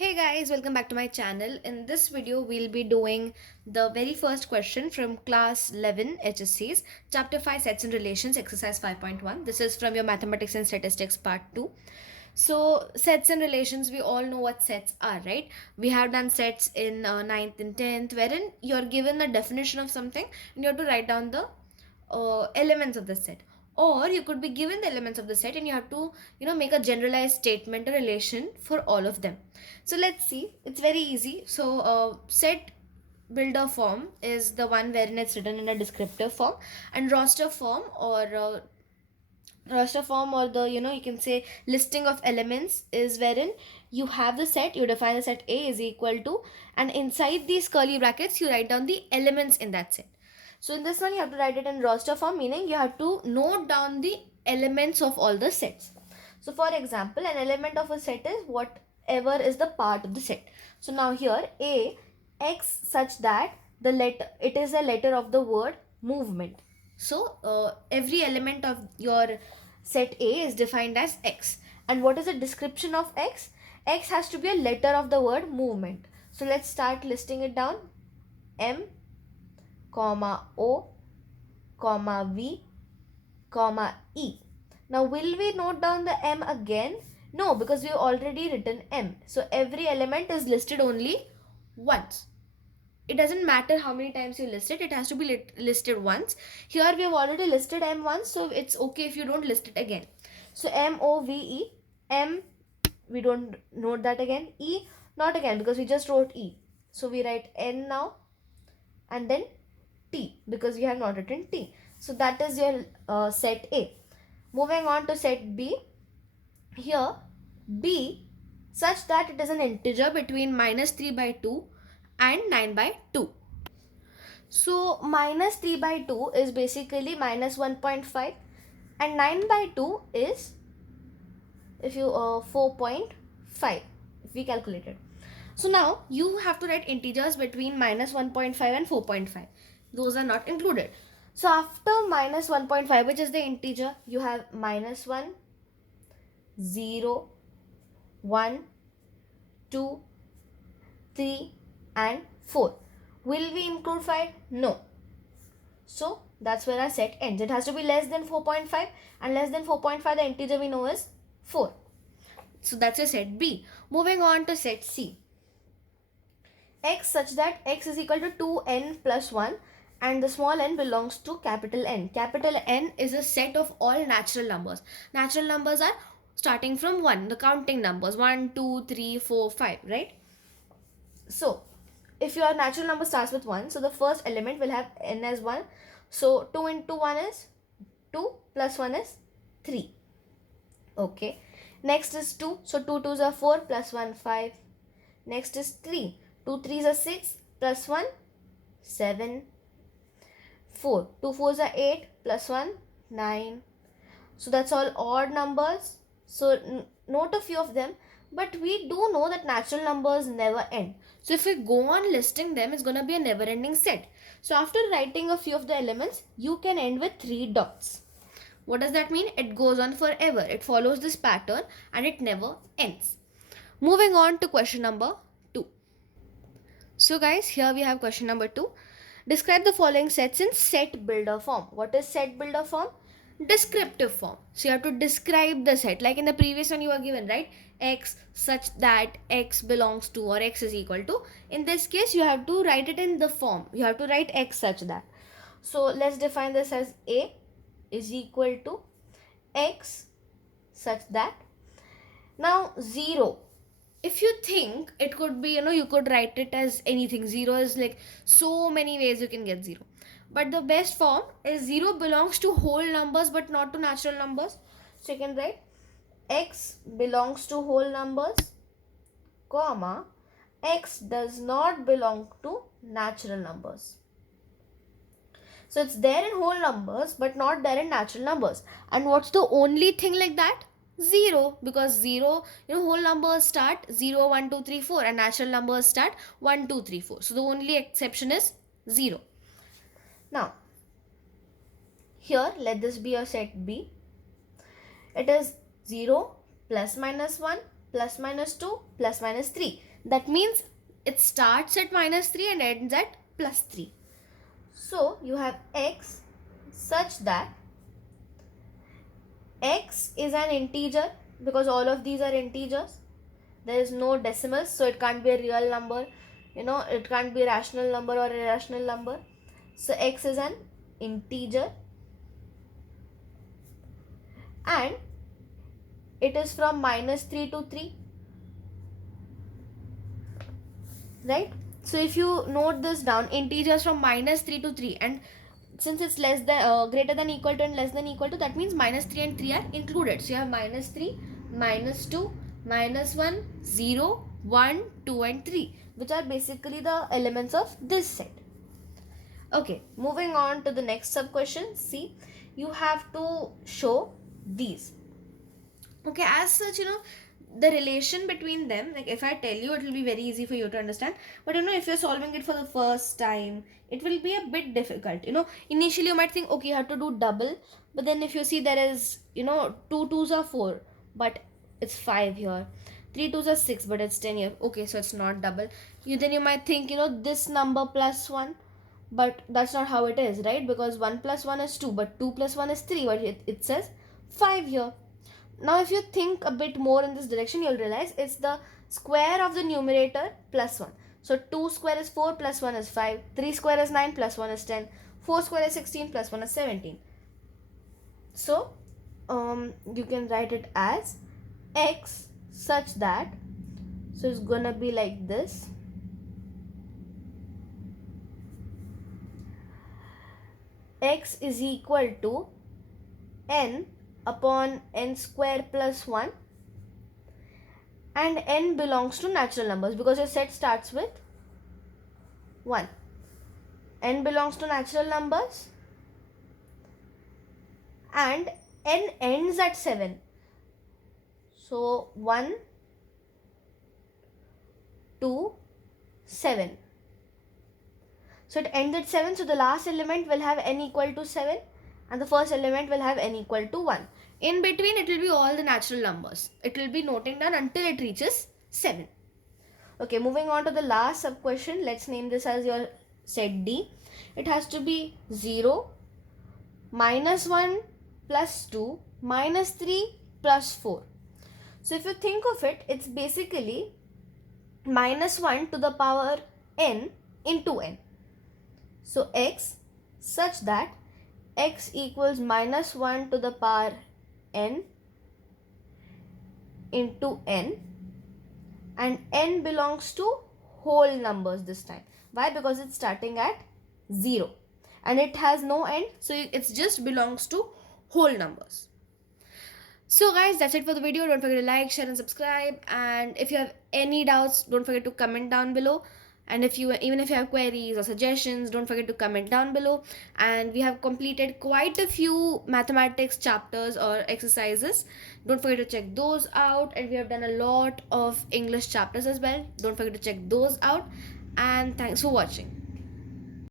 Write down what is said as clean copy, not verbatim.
Hey guys, welcome back to my channel. In this video, we'll be doing the very first question from class 11 HSC's chapter 5 sets and relations exercise 5.1. This is from your mathematics and statistics part 2. So sets and relations, we all know what sets are, right? We have done sets in 9th and 10th wherein you're given the definition of something and you have to write down the elements of the set, or you could be given the elements of the set and you have to make a generalized statement or relation for all of them. So let's see, it's very easy. So set builder form is the one wherein it's written in a descriptive form, and roster form or the you can say listing of elements is wherein you have the set, you define the set A is equal to, and inside these curly brackets you write down the elements in that set. So in this one you have to write it in roster form, meaning you have to note down the elements of all the sets. So for example, an element of a set is whatever is the part of the set. So now here A, X such that the letter, it is a letter of the word movement. So every element of your set A is defined as X. And what is the description of X? X has to be a letter of the word movement. So let's start listing it down. M, comma O, comma V, comma E. Now will we note down the M again? No, because we have already written M. So every element is listed only once. It doesn't matter how many times you list it, it has to be listed once. Here we have already listed M once, so it's okay if you don't list it again. So M O V E, M, we don't note that again. E, not again because we just wrote E. So we write N now and then T because we have not written T. So that is your set A. Moving on to set B. Here B such that it is an integer between minus 3 by 2 and 9 by 2. So minus 3 by 2 is basically minus 1.5 and 9 by 2 is, if you 4.5 if we calculate it. So now you have to write integers between minus 1.5 and 4.5. Those are not included. So after minus 1.5, which is the integer, you have minus 1, 0, 1, 2, 3 and 4. Will we include 5? No. So that's where our set ends. It has to be less than 4.5, and less than 4.5 the integer we know is 4. So that's your set B. Moving on to set C. X such that X is equal to 2n plus 1 and the small n belongs to capital N. Capital N is a set of all natural numbers. Natural numbers are starting from 1, the counting numbers 1, 2, 3, 4, 5, right? So if your natural number starts with 1, so the first element will have n as 1. So 2 into 1 is 2 plus 1 is 3. Okay. Next is 2. So 2 2s are 4 plus 1 5. Next is 3. 2 3s are 6 plus 1 7. 4. 2 4s are 8 plus 1 9. So that's all odd numbers. So note a few of them. But we do know that natural numbers never end. So if we go on listing them, it's going to be a never ending set. So after writing a few of the elements, you can end with 3 dots. What does that mean? It goes on forever. It follows this pattern and it never ends. Moving on to question number 2. So guys, here we have question number 2. Describe the following sets in set builder form. What is set builder form? Descriptive form. So you have to describe the set. Like in the previous one you were given, right? X such that X belongs to or X is equal to. In this case, you have to write it in the form. You have to write X such that. So let's define this as A is equal to X such that. Now 0. If you think it could be, you could write it as anything. 0 is like so many ways you can get 0. But the best form is 0 belongs to whole numbers but not to natural numbers. So you can write X belongs to whole numbers, comma, X does not belong to natural numbers. So it's there in whole numbers but not there in natural numbers. And what's the only thing like that? 0, because 0, whole numbers start 0, 1, 2, 3, 4 and natural numbers start 1, 2, 3, 4. So the only exception is 0. Now, here let this be your set B. It is 0 plus minus 1 plus minus 2 plus minus 3. That means it starts at minus 3 and ends at plus 3. So you have x such that x is an integer because all of these are integers. There is no decimals, so it can't be a real number. It can't be a rational number or irrational number. So x is an integer and it is from minus 3 to 3, right? So if you note this down, integers from minus 3 to 3, and since it's less than greater than equal to and less than equal to, that means minus 3 and 3 are included. So you have minus 3, minus 2, minus 1, 0, 1, 2 and 3, which are basically the elements of this set. Okay, moving on to the next sub question. See, you have to show these. Okay, as such, the relation between them, like if I tell you, it will be very easy for you to understand. But if you're solving it for the first time, it will be a bit difficult. Initially you might think, okay, you have to do double. But then if you see there is, 2 twos are 4, but it's 5 here. 3 twos are 6, but it's 10 here. Okay, so it's not double. Then you might think, this number plus 1. But that's not how it is, right? Because 1 plus 1 is 2, but 2 plus 1 is 3. But it says 5 here. Now if you think a bit more in this direction, you'll realize it's the square of the numerator plus 1. So 2 square is 4 plus 1 is 5. 3 square is 9 plus 1 is 10. 4 square is 16 plus 1 is 17. So you can write it as x such that, so it's gonna be like this. X is equal to n upon n square plus 1, and n belongs to natural numbers because your set starts with 1. N belongs to natural numbers and n ends at 7. So 1, 2, 7. So it ends at 7. So the last element will have n equal to 7 and the first element will have n equal to 1. In between, it will be all the natural numbers. It will be noting down until it reaches 7. Okay, moving on to the last sub question. Let's name this as your set D. It has to be 0, minus 1 plus 2, minus 3 plus 4. So if you think of it, it's basically minus 1 to the power n into n. So x such that x equals minus 1 to the power n into n, and n belongs to whole numbers this time. Why? Because it's starting at 0 and it has no end, so it just belongs to whole numbers. So guys, that's it for the video. Don't forget to like, share and subscribe, and if you have any doubts, don't forget to comment down below. And even if you have queries or suggestions, don't forget to comment down below. And we have completed quite a few mathematics chapters or exercises. Don't forget to check those out. And we have done a lot of English chapters as well. Don't forget to check those out. And thanks for watching.